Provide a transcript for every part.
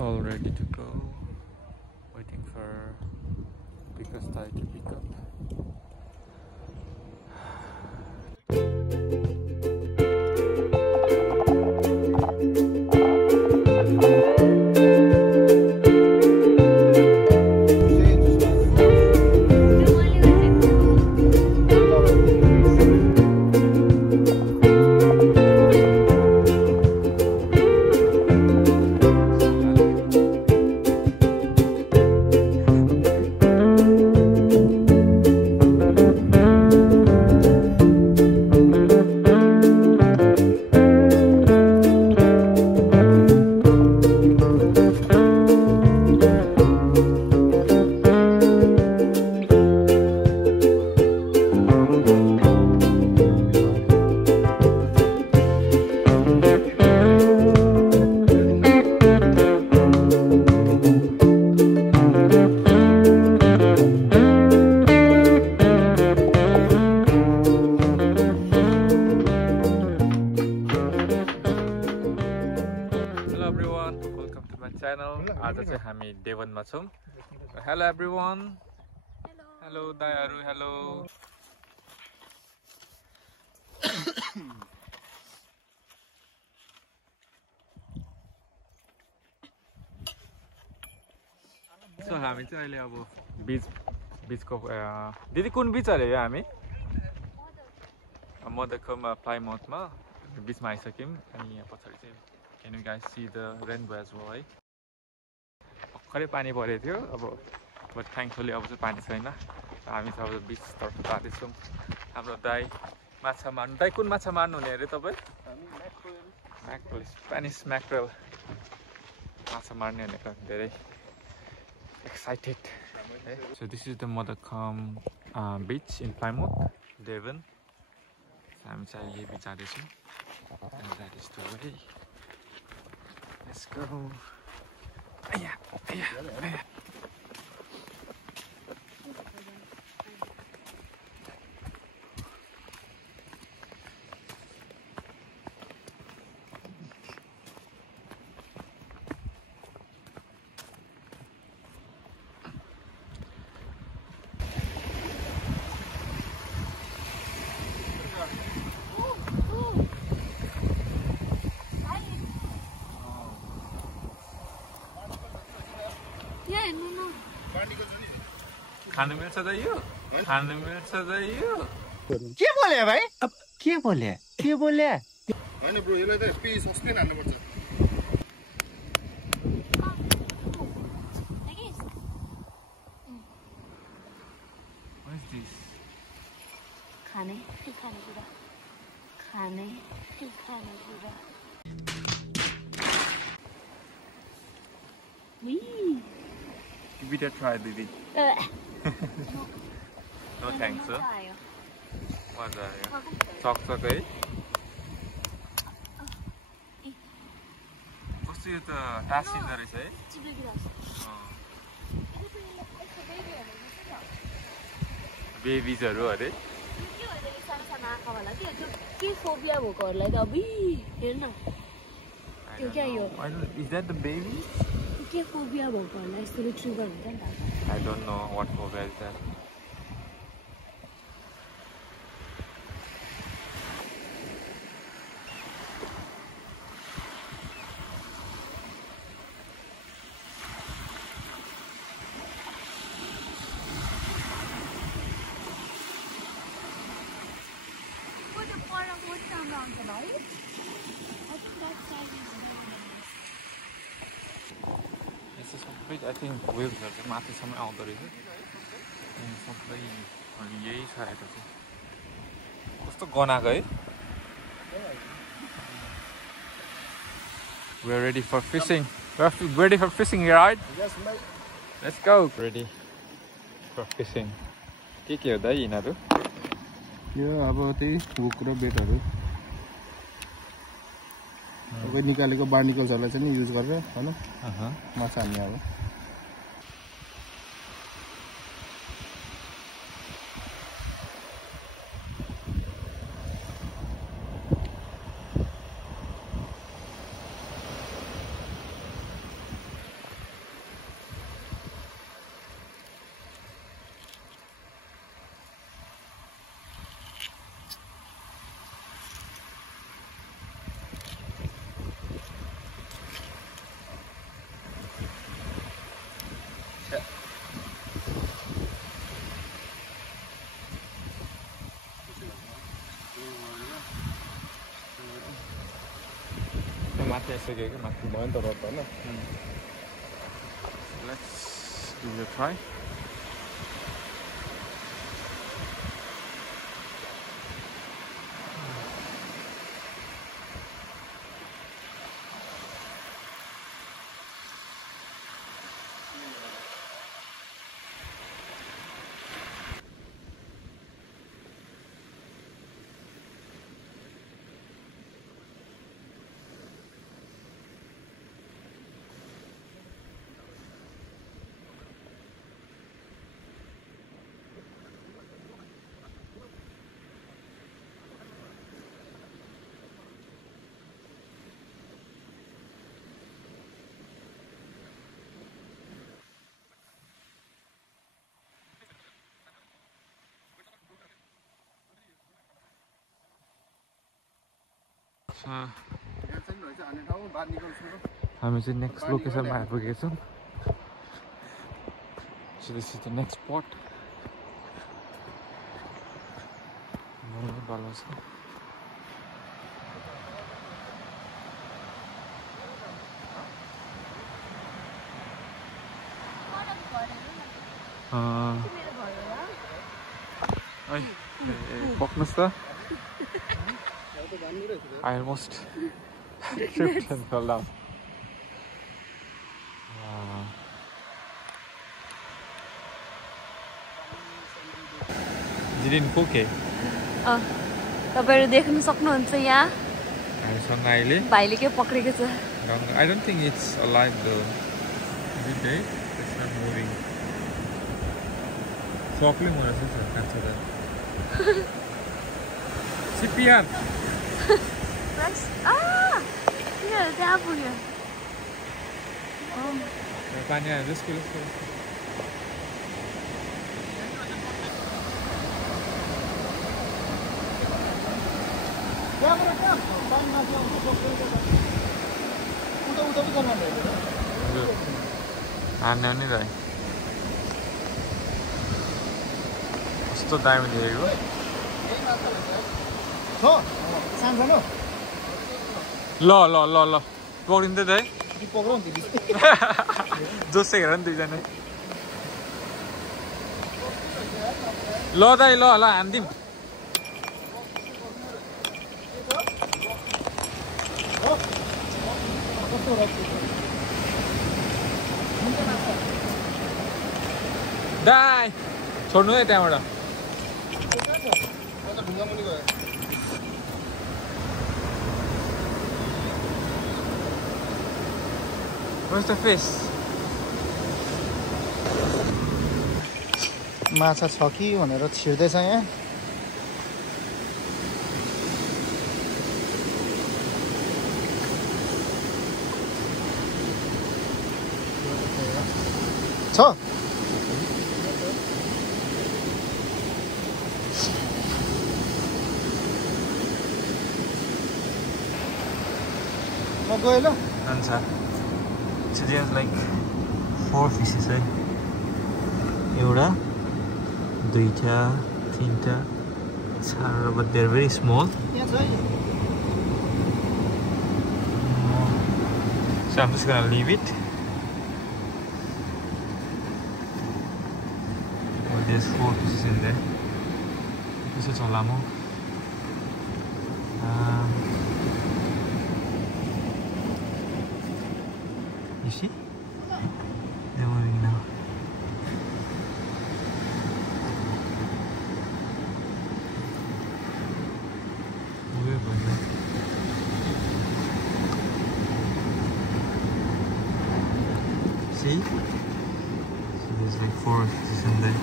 All ready to go. Waiting for biggest tie to pick up. आज चाहिँ हामी देवनमा छौं। Hello everyone. हेलो दाइहरु। हेलो। सो हामी चाहिँ अहिले अब बीचको दिदी कुन बीच अरे यो हामी मदकमा प्लाइमाउथमा बीचमा आइसक्यौं अनि यहाँ पछाडी चाहिँ can you guys see the rainbow as well है। भर्खरै पानी परेको थियो अब बट थ्याङ्कफुली अब चाहिँ पानी छैन। हामी चाहिँ अब बीच तर्फ जाँदैछौँ। हाम्रो दाइ माछा मार्नु। दाइ कुन माछा मार्नु हुने अरे तपाईँ? म्याक्रेल स्पेनिस म्याक्रेल माछा मार्ने भनेको धेरै excited. So this is the Modicum beach in Plymouth, Devon. हामी चाहिँ यही बीच जाँदैछौँ। And that is the way. Let's go. Yeah. खानु मिल्छ त यो? खानु मिल्छ त यो? के बोले भाइ? अब के बोले? हैन ब्रो, यसलाई त स्पेस सस्पेन हाल्नु पर्छ। What is this? खाने कुरा। Give it a try, Didi. No thanks, sir. मजा आयो। सक्छ है? कस्तो यो त टासिँदो रहेछ है? बेबिजहरु अरे? के फोबिया भएकोहरुलाई त अबि हेर्न त्यो क्या यो? Is that the baby? के फोबिया भएकोहरुलाई यस्तो ट्रिगर हुन्छ नि त। I don't know what phobia is that. I think waves are माथिसम्म आउँदो रहेछ अनि सबै अनि यही छ यता चाहिँ कस्तो गनाको है। We are ready for fishing. We are ready for fishing, right? Yes, mate. Let's go. Ready for fishing. के हो दाइ यिनीहरु? यो अब त्यही हुक र बेटहरु अब निकालेको बार्निकल्सहरुलाई चाहिँ युज गरेर हैन माछा हान्ने अब। आइसक्यो कि माथि भयो नि त रद्द होइन let's give it a try हामी चाहिँ नेक्स्ट लोकेसनमा आइपुगेको छौँ So this is the next spot. Poknus ta? I almost tripped and fell down. Didn't cook it. तपाईहरु देख्न सक्नुहुन्छ यहाँ हामीसँग अहिले भाइले के पक्रेको छ I don't think it's alive though. Is it dead? It's not moving. Circling on us is consider. CPR. Here, त्यहाँ पुग्यो पानी आयो जसको हान्ने नि भाइ कस्तो दामी देखेको ल ल ल ल पक्रिन्छ त है जोसै हेर नि दुईजना ल दाइ ल ल हान्दिम दाइ छोड्नु है त्यहाँबाट Where's the fish? माछा छ कि भनेर छिर्दैछ यहाँ छ म गएँ ल Answer. So there's like 4 fishes, right? Euda, duita, tinta, chara, but they're very small. So I'm just gonna leave it. Oh, there's 4 fishes in there. This is Olamo. You see? They're moving now. Where was that? See? So there's like 4 fishes in there.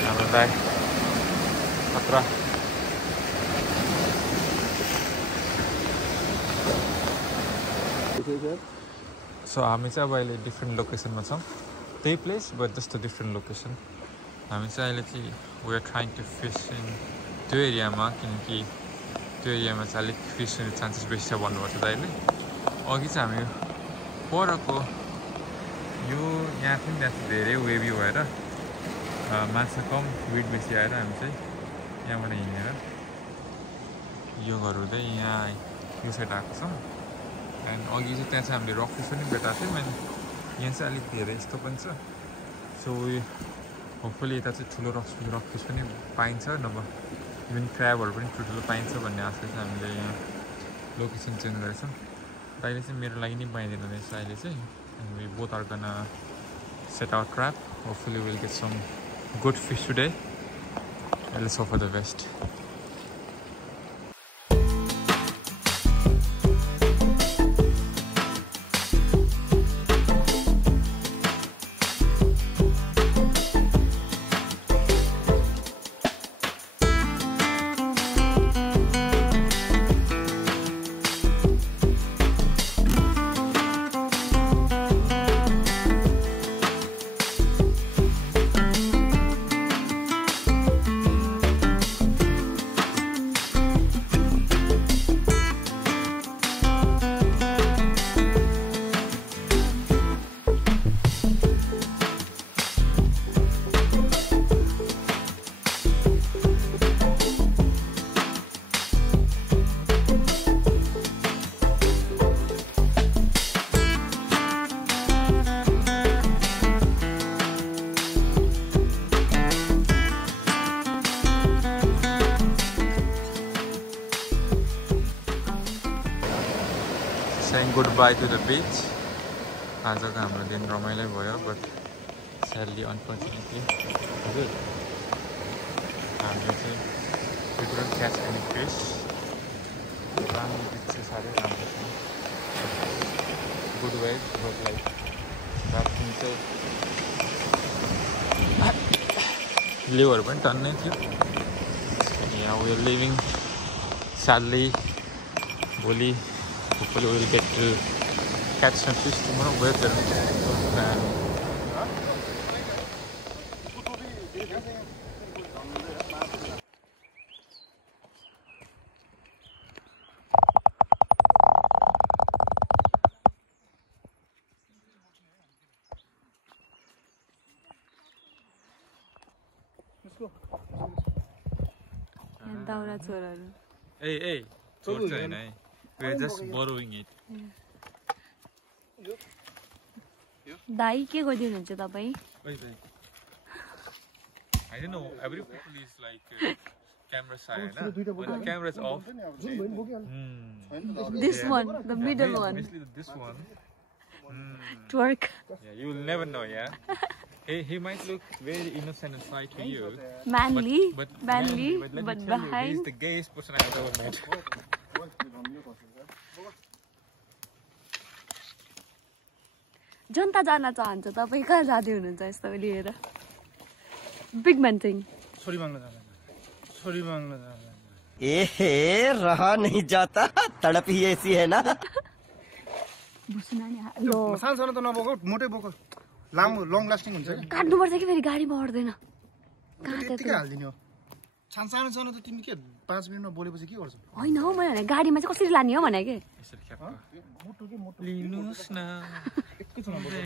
Now we're back. Patra. So हामी चाहिँ अब अहिले different लोकेसनमा छौँ त्यही place but just different location हामी चाहिँ अहिले चाहिँ we are trying to fish in त्यो एरियामा किनकि त्यो एरियामा चाहिँ अलिक फिस हुने चान्सेस बेसी छ भन्नुभएको छ दाइले अघि चाहिँ हामी परको यो यहाँ पनि त्यहाँ धेरै वेभी भएर माछा कम विड बेसी आएर हामी चाहिँ यहाँबाट हिँडेर यो घर हुँदै यहाँ यो साइड आएको छौँ एन्ड अघि चाहिँ त्यहाँ चाहिँ हामीले रकफिस पनि भेटाएको थियौँ एन्ड यहाँ चाहिँ अलिक धेरै यस्तो पनि छ सो होपफुली यता चाहिँ ठुलो रकफिस पनि पाइन्छ नभए इभन क्र्याबहरू पनि ठुल्ठुलो पाइन्छ भन्ने आशा चाहिँ हामीले यहाँ लोकेसन चेन्ज गरेछौँ र अहिले चाहिँ मेरो लागि नि पाइँदैन रहेछ अहिले चाहिँ and we both are gonna set our trap. Hopefully we'll get some good fish today. And let's hope for the best. Saying goodbye to the beach. आजको हाम्रो दिन रमाइलो भयो बट sadly unfortunately हामीले चाहिँ we couldn't catch any fish. राम्रो बिच चाहिँ साह्रै राम्रो छ. Good waves but like rafting चाहिँ लेउहरू पनि टन्नै थियो. Yeah, we are leaving sadly भोलि hopefully we'll get to catch some fish tomorrow. Weather दाउरा छोराहरू Hey, छोड्छ हैन है. We are just borrowing it. दाइ के गरिदिनुहुन्छ तपाईँ? I don't know, every people is like camera shy, na? When the camera is off. This one, the middle one. Especially this one. Twerk. Yeah, you will never know, yeah? He might look very innocent and shy to you. Manly, but manly, let me but tell you, behind. he's the gayest person I've ever met. जनता जान चाहन्छ तपाईँ कहाँ जाँदै हुनुहुन्छ यस्तो लिएर big man thing छोरी माग्न जाँदा छोरी माग्न जाँदा ए रहा नहीं जाता तड़प ही ऐसी है ना सानो सानो त नबोक मोटै बोक लामो लङ लास्टिङ हुन्छ काट्नुपर्छ कि फेरि गाडीमा अट्दैन त्यतिकै हालिदिने हो सानो सानो सानो त तिमी के 5 मिनेटमा बोलेपछि के गर्छौ होइन हौ मैले गाडीमा चाहिँ कसरी लाने हो भने के लिनुस् न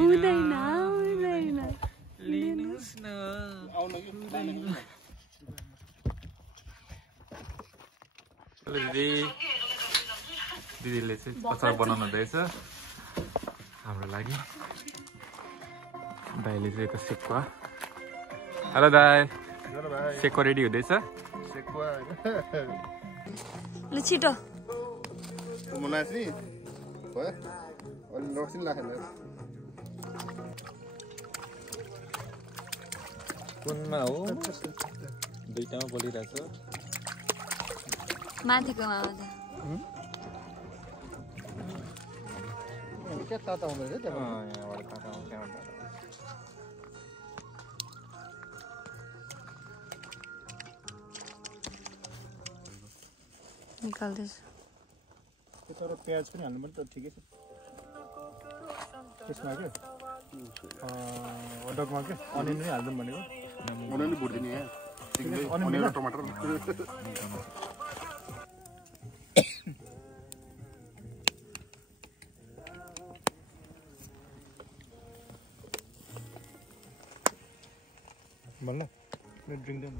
हुँदैन हुँदैन लिनुस् न दिदीले चाहिँ अचार बनाउनु हुँदैछ हाम्रो लागि दाइले चाहिँ यता सेकुवा हेलो दाइ सेकुवा रेडी हुँदैछ सेकुवा ल छिटो मनासी भयो अलि रक्सिन राखेन कुनमा हो दुईटामा बोलिरहेछ माथिकोमा आउँछ के ताता हुँदैछ त्यहाँ यहाँबाट ताता आउँछ त्यहाँबाट निकाल्दैछु तर प्याज पनि हाल्नु पर्छ ठिकै छ त्यसमा के हटडगमा के अनियन पनि हाल्दिउँ भनेको अनियन नि भुट्दिने यहाँ अनियन र टमाटर भन्ला ड्रिङ्क देऊ